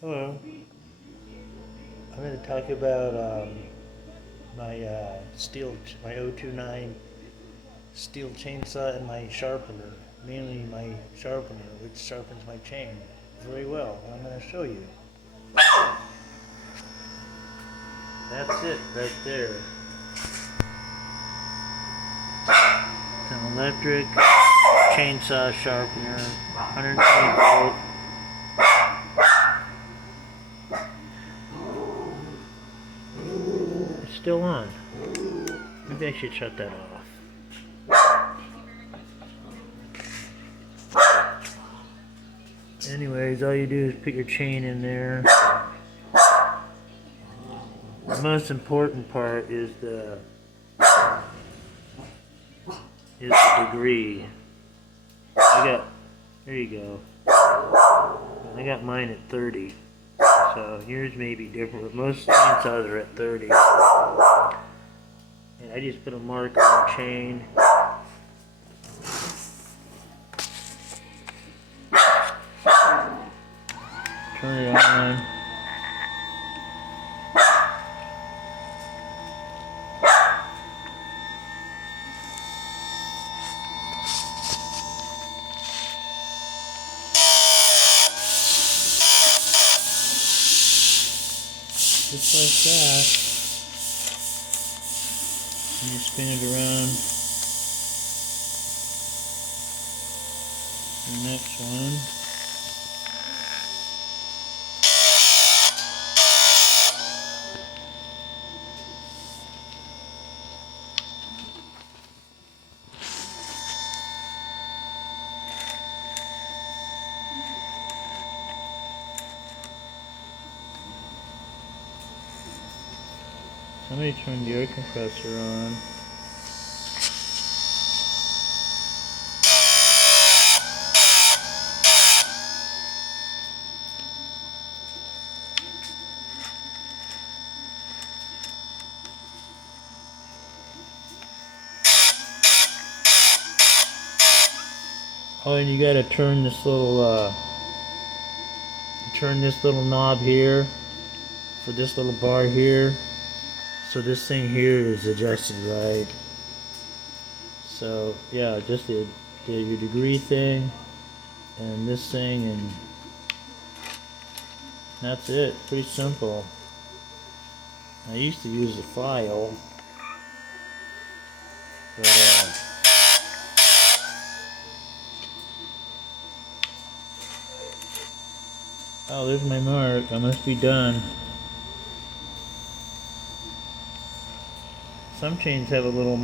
Hello. I'm going to talk about my Stihl, my 029 Stihl chainsaw and my sharpener. Mainly my sharpener, which sharpens my chain very well. I'm going to show you. That's it right there. It's an electric chainsaw sharpener, 120 volt. It's still on. Maybe I should shut that off. Anyways, all you do is put your chain in there. The most important part is the degree. There you go. I got mine at 30. So yours may be different, but most chainsaws are at 30. And I just put a mark on the chain. Turn it on. Just like that. And you spin it around. The next one. Somebody turned the air compressor on. Oh, and you gotta turn this little knob here for this little bar here. So this thing here is adjusted right. So yeah, just your degree thing and this thing, and that's it. Pretty simple. I used to use a file, but oh, there's my mark. I must be done. Some chains have a little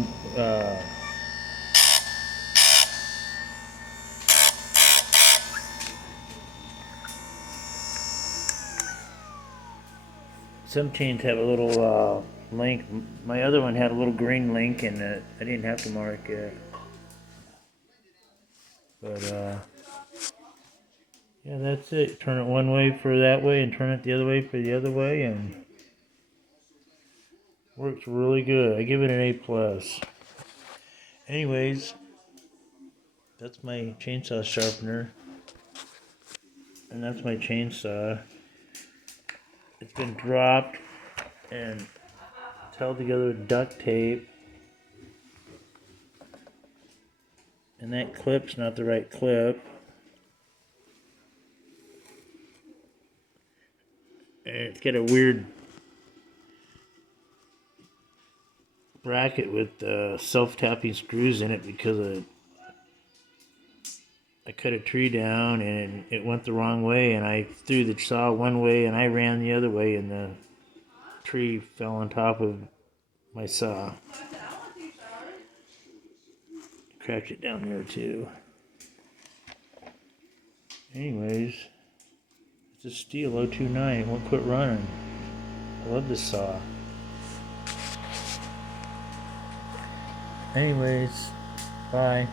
link. My other one had a little green link in it. I didn't have to mark it. But yeah, that's it. Turn it one way for that way and turn it the other way for the other way, and works really good. I give it an A+. Anyways, that's my chainsaw sharpener, and that's my chainsaw. It's been dropped and held together with duct tape, and that clip's not the right clip. And it's got a weird bracket with self-tapping screws in it because I cut a tree down and it went the wrong way, and I threw the saw one way and I ran the other way, and the tree fell on top of my saw. Cracked it down there too. Anyways, it's a Stihl 029. It won't quit running. I love this saw. Anyways, bye.